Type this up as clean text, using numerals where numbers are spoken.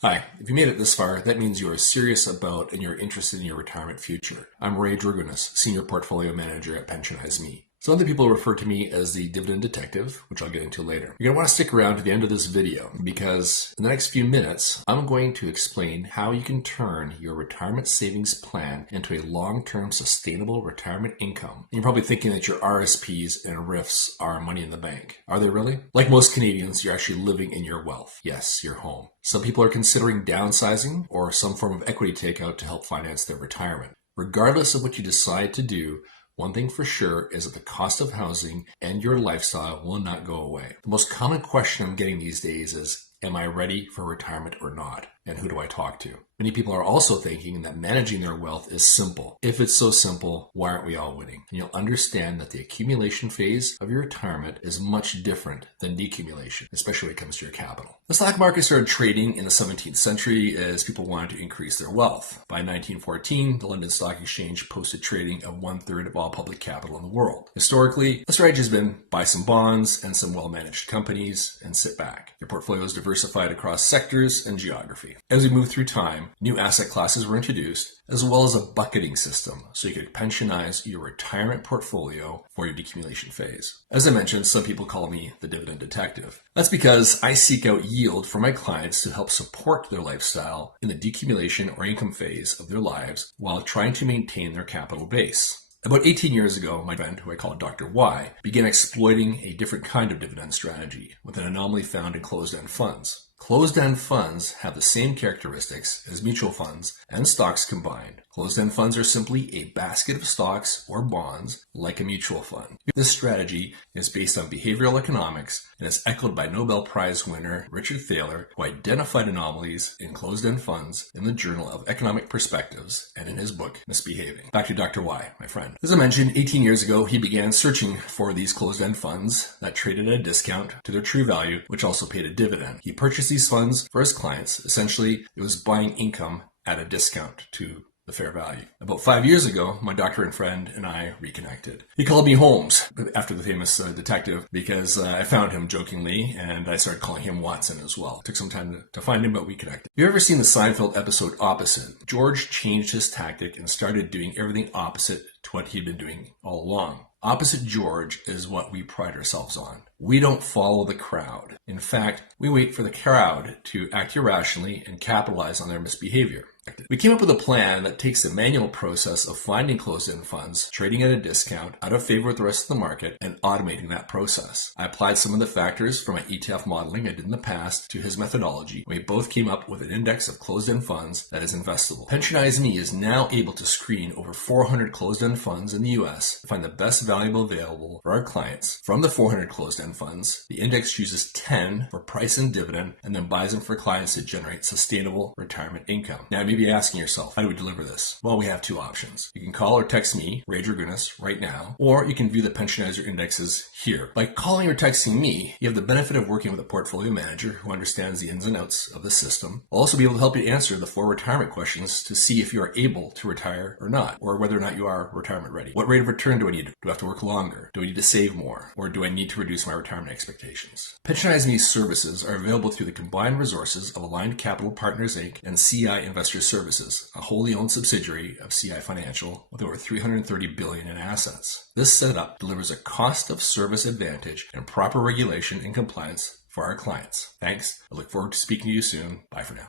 Hi, if you made it this far, that means you are serious about and you're interested in your retirement future. I'm Ray Dragunas, Senior Portfolio Manager at PensionizeMe. Some other people refer to me as the Dividend Detective, which I'll get into later. You're going to want to stick around to the end of this video because in the next few minutes, I'm going to explain how you can turn your retirement savings plan into a long-term sustainable retirement income. And you're probably thinking that your RSPs and RRIFs are money in the bank. Are they really? Like most Canadians, you're actually living in your wealth. Yes, your home. Some people are considering downsizing or some form of equity takeout to help finance their retirement. Regardless of what you decide to do, one thing for sure is that the cost of housing and your lifestyle will not go away. The most common question I'm getting these days is, am I ready for retirement or not? And who do I talk to? Many people are also thinking that managing their wealth is simple. If it's so simple, why aren't we all winning? And you'll understand that the accumulation phase of your retirement is much different than decumulation, especially when it comes to your capital. The stock market started trading in the 17th century as people wanted to increase their wealth. By 1914, the London Stock Exchange posted trading of 1/3 of all public capital in the world. Historically, the strategy has been buy some bonds and some well-managed companies and sit back. Your portfolio is diversified across sectors and geography. As we move through time, new asset classes were introduced, as well as a bucketing system, so you could pensionize your retirement portfolio for your decumulation phase. As I mentioned, some people call me the Dividend Detective. That's because I seek out yield for my clients to help support their lifestyle in the decumulation or income phase of their lives while trying to maintain their capital base. About 18 years ago, my friend, who I call Dr. Y, began exploiting a different kind of dividend strategy with an anomaly found in closed-end funds. Closed-end funds have the same characteristics as mutual funds and stocks combined. Closed-end funds are simply a basket of stocks or bonds like a mutual fund. This strategy is based on behavioral economics and is echoed by Nobel Prize winner Richard Thaler, who identified anomalies in closed-end funds in the Journal of Economic Perspectives and in his book, Misbehaving. Back to Dr. Y, my friend. As I mentioned, 18 years ago, he began searching for these closed-end funds that traded at a discount to their true value, which also paid a dividend. He purchased these funds for his clients. Essentially, it was buying income at a discount to the fair value. About 5 years ago, my doctor and friend and I reconnected. He called me Holmes, after the famous detective, because I found him jokingly, and I started calling him Watson as well. It took some time to find him, but we connected. Have you ever seen the Seinfeld episode Opposite? George changed his tactic and started doing everything opposite to what he'd been doing all along. Opposite George is what we pride ourselves on. We don't follow the crowd. In fact, we wait for the crowd to act irrationally and capitalize on their misbehavior. We came up with a plan that takes the manual process of finding closed-end funds, trading at a discount, out of favor with the rest of the market, and automating that process. I applied some of the factors from my ETF modeling I did in the past to his methodology. We both came up with an index of closed-end funds that is investable. PensionizeMe is now able to screen over 400 closed-end funds in the US to find the best value available for our clients. From the 400 closed-end funds, the index chooses 10 for price and dividend, and then buys them for clients to generate sustainable retirement income. Now, you may be asking yourself, how do we deliver this? Well, we have two options. You can call or text me, Ray Dragunas, right now, or you can view the Pensionizer indexes here. By calling or texting me, you have the benefit of working with a portfolio manager who understands the ins and outs of the system. I'll also be able to help you answer the 4 retirement questions to see if you are able to retire or not, or whether or not you are retirement ready. What rate of return do I need? Do I have to work longer? Do I need to save more? Or do I need to reduce my retirement expectations? PensionizeMe services are available through the combined resources of Aligned Capital Partners Inc. and CI Investor Services, a wholly owned subsidiary of CI Financial with over $330 billion in assets. This setup delivers a cost of service advantage and proper regulation and compliance for our clients. Thanks. I look forward to speaking to you soon. Bye for now.